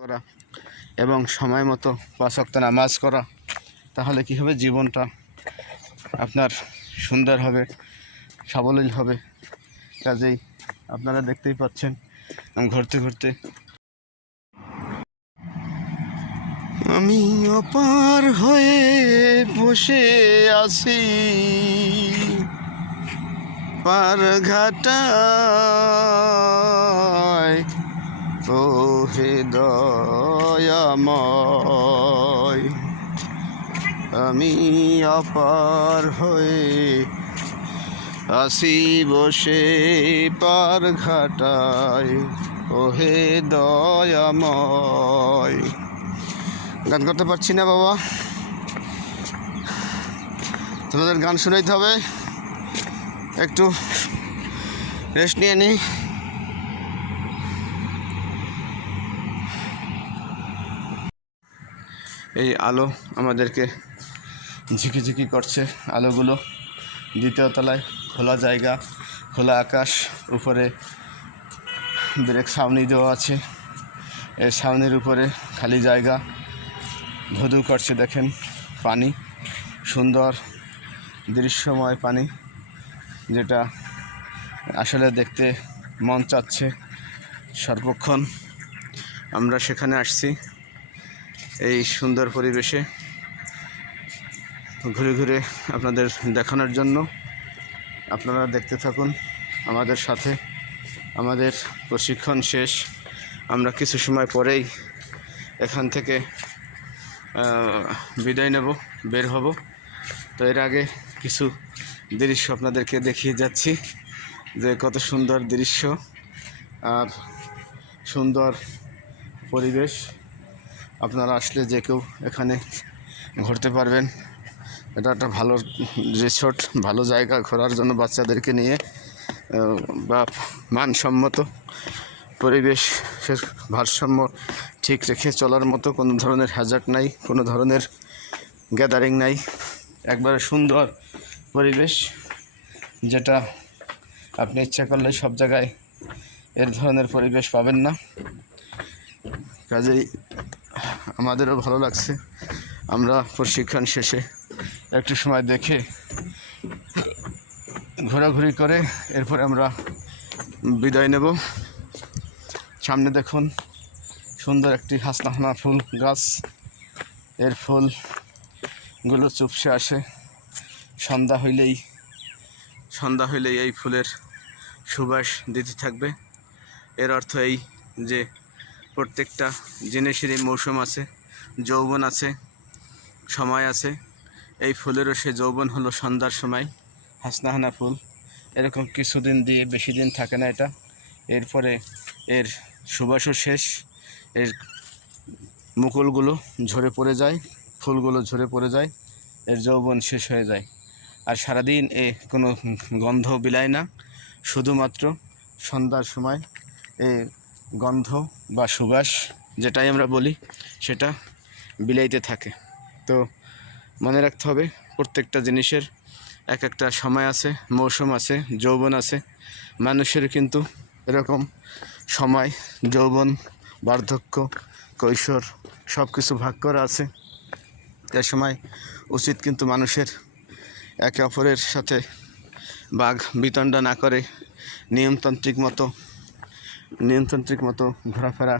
করা এবং সময় মতো 5 ওয়াক্ত নামাজ করা, তাহলে কী হবে, জীবনটা আপনার সুন্দর হবে, সাবলীল হবে। কাজেই আপনারা দেখতেই পাচ্ছেন ঘুরতে ঘুরতে আমি অপার হয়ে বসে আছি পার ঘাটায়, ও হে দয়াময়। আমি অপার হয়ে আসি বসে পার ঘাটায়, ও হে দয়াময়। গান করতে পারছি না বাবা, তোমাদের গান শুনাইতে হবে, একটু রেস্ট নিয়ে নিই। এই আলো আমাদেরকে ঝিকিঝিকি করছে, আলোগুলো দ্বিতীয় তলায়, খোলা জায়গা, খোলা আকাশ, উপরে ব্রেক ছাউনি দেওয়া আছে, এই ছাউনির উপরে খালি জায়গা, ধুধু করছে দেখেন পানি, সুন্দর দৃশ্যময় পানি, যেটা আসলে দেখতে মন চাচ্ছে। সর্বক্ষণ আমরা সেখানে আসছি এই সুন্দর পরিবেশে ঘুরে ঘুরে আপনাদের দেখানোর জন্য। আপনারা দেখতে থাকুন আমাদের সাথে। আমাদের প্রশিক্ষণ শেষ, আমরা কিছু সময় পরেই এখান থেকে বিদায় নেব, বের হব। তো এর আগে কিছু দৃশ্য আপনাদেরকে দেখিয়ে যাচ্ছি যে কত সুন্দর দৃশ্য আর সুন্দর পরিবেশ। আপনারা আসলে যে কেউ এখানে ঘুরতে পারবেন। এটা একটা ভালো রিসোর্ট, ভালো জায়গা ঘোরার জন্য বাচ্চাদেরকে নিয়ে, বা মানসম্মত পরিবেশের ভারসাম্য ঠিক রেখে চলার মতো, কোনো ধরনের হ্যাজার্ড নাই, কোনো ধরনের গ্যাদারিং নাই, একবারে সুন্দর পরিবেশ, যেটা আপনি ইচ্ছা করলে সব জায়গায় এর ধরনের পরিবেশ পাবেন না। কাজেই আমাদেরও ভালো লাগছে। আমরা প্রশিক্ষণ শেষে একটু সময় দেখে ঘোরাঘুরি করে এরপরে আমরা বিদায় নেব। সামনে দেখুন সুন্দর একটি হাসনাহানা ফুল গাছ, এর ফুলগুলো চুপসে আসে সন্ধ্যা হইলেই এই ফুলের সুবাস দিতে থাকবে। এর অর্থ এই যে প্রত্যেকটা জিনিসেরই মৌসুম আছে, যৌবন আছে, সময় আছে। এই ফুলেরও সে যৌবন হলো সন্ধ্যার সময়, হাসনাহানা ফুল। এরকম কিছুদিন দিয়ে বেশি দিন থাকে না এটা, এরপরে এর সুবাসও শেষ, এর মুকুলগুলো ঝরে পড়ে যায়, ফুলগুলো ঝরে পড়ে যায়, এর যৌবন শেষ হয়ে যায়। আর সারাদিন কোনো গন্ধ বিলায় না, শুধুমাত্র সন্ধ্যার সময় গন্ধ বা সুবাস, যেটাই আমরা বলি, সেটা বিলাইতে থাকে। তো মনে রাখতে হবে প্রত্যেকটা জিনিসের এক একটা সময় আছে, মৌসুম আছে, যৌবন আছে। মানুষের কিন্তু এরকম সময়, যৌবন, বার্ধক্য, কৈশোর সব কিছু ভাগ করা আছে। এ সময় উচিত কিন্তু মানুষের একে অপরের সাথে বাঘ বিতণ্ডা না করে নিয়মতান্ত্রিক মতো ঘোরাফেরা